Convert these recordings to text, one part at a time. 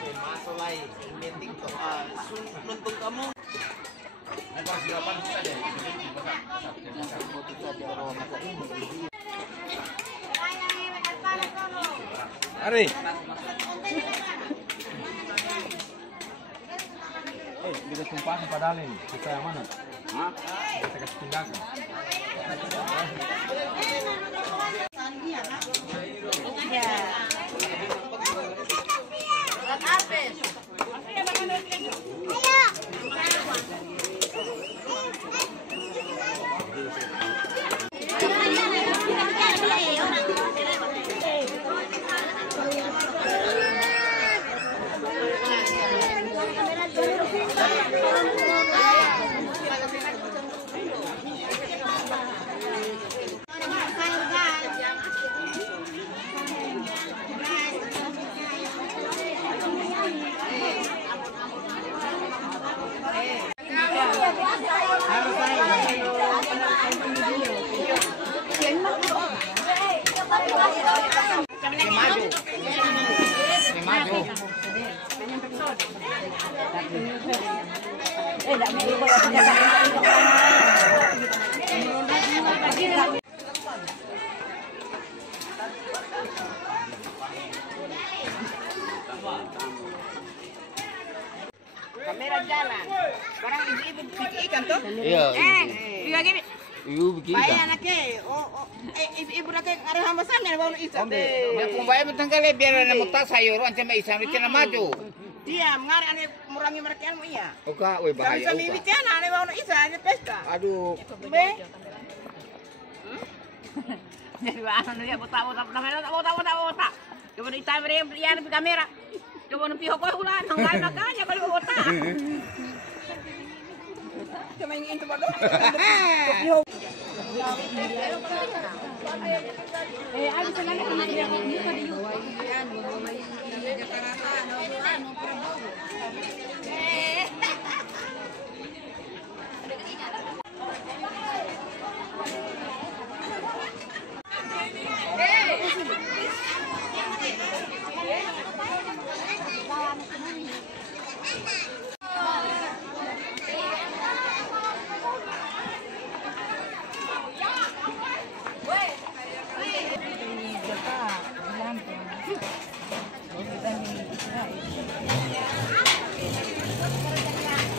Masuk lagi meeting tuh. Nuntung kamu. Ari. Kita tumpah padahal ini. Kita yang mana? Hah? Kita kasih tinggalkan. Ya. Kamera jalan. Sekarang ibu-ibu bikin ikan tuh. Iya. Bilang gini. Ibu bikin ikan. Bayar anaknya. Ibu nakay ada hamba sana bawa ikan. Kung bayar mo tanggal biar na muta sayur anca may isang ritin na maju. Diam, ngari ane murangi mereka mu iya. Oka, we bahaya. Sama ibu cina ane bawa ikan ane pesta. Aduh. Be. Jadi ano dia buta. Coba di timer yang di kamera. Coba nupi hoko ulan, hanggang nakanya kalau buta. Cuma ingin itu bodoh. Ay sila na kanya hindi pa di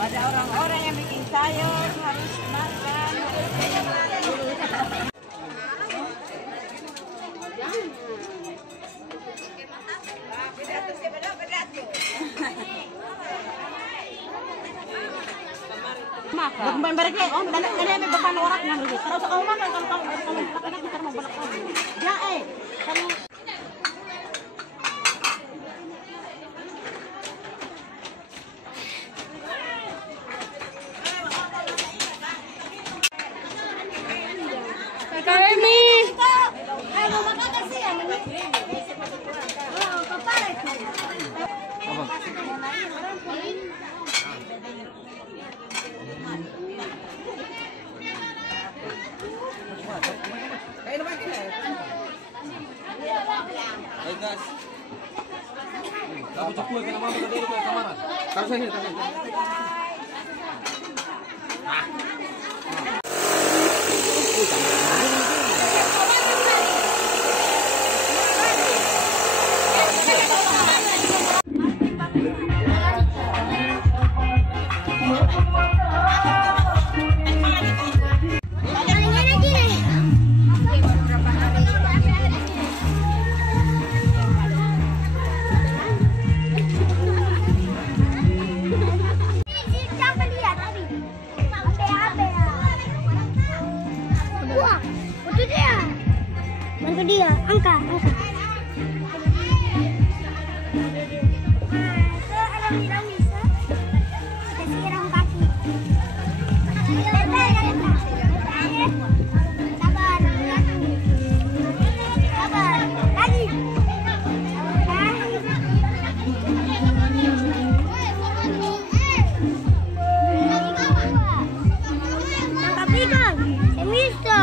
Ada orang-orang yang bikin sayur harus makan. makan. Mereka dan ini beban orang yang begitu. Terus kamu makan kalau kita mau balak kamu. Ya kalau Hey guys. Kamu cekul ke nama berdiri ke kamar. Taruh sini, taruh. Bantu dia, angkat. Siram kaki. Sabar. Sabar. Lagi. Tangkap ikan. Saya bisa.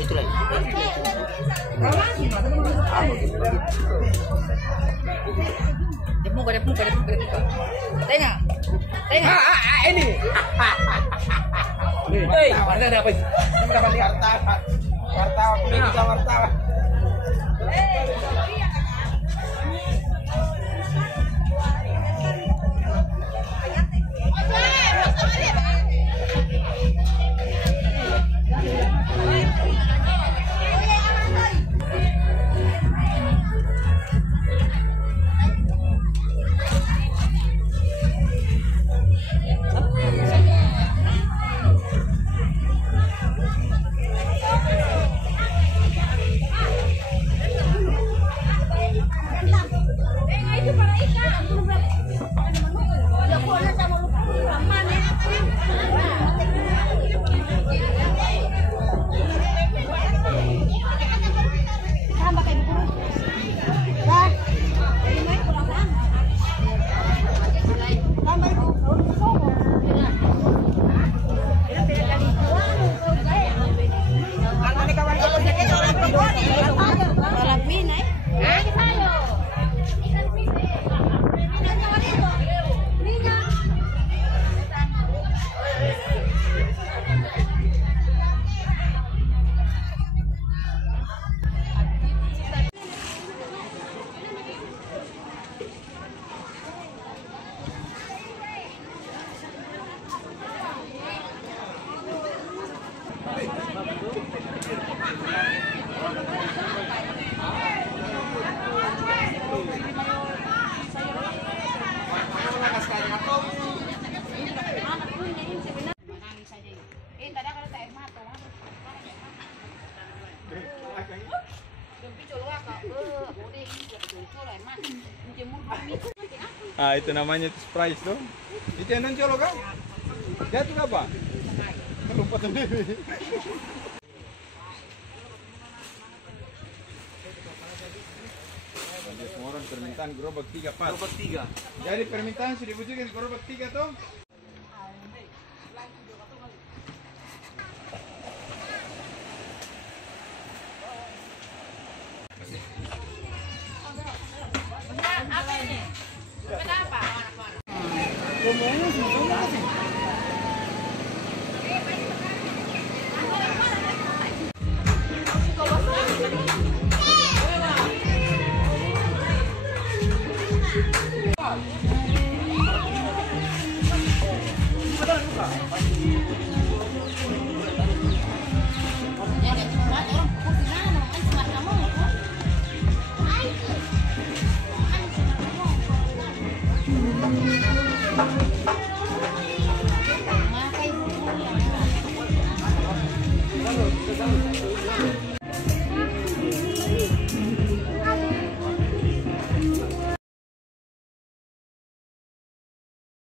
itu lagi. Muka. Tengok. Ini. Hei, mana ada apa? Ini dapat di harta. Wartawan, bisa wartawan. Ah, itu namanya surprise tuh. Itu yang nonjol kan? Jatuh apa? Lompat sendiri. Semua orang permintaan gerobak 3 pas. Gerobak 3. Jadi permintaan sudah dibujukin gerobak 3 tuh. Apa ini? Kenapa? Thank you.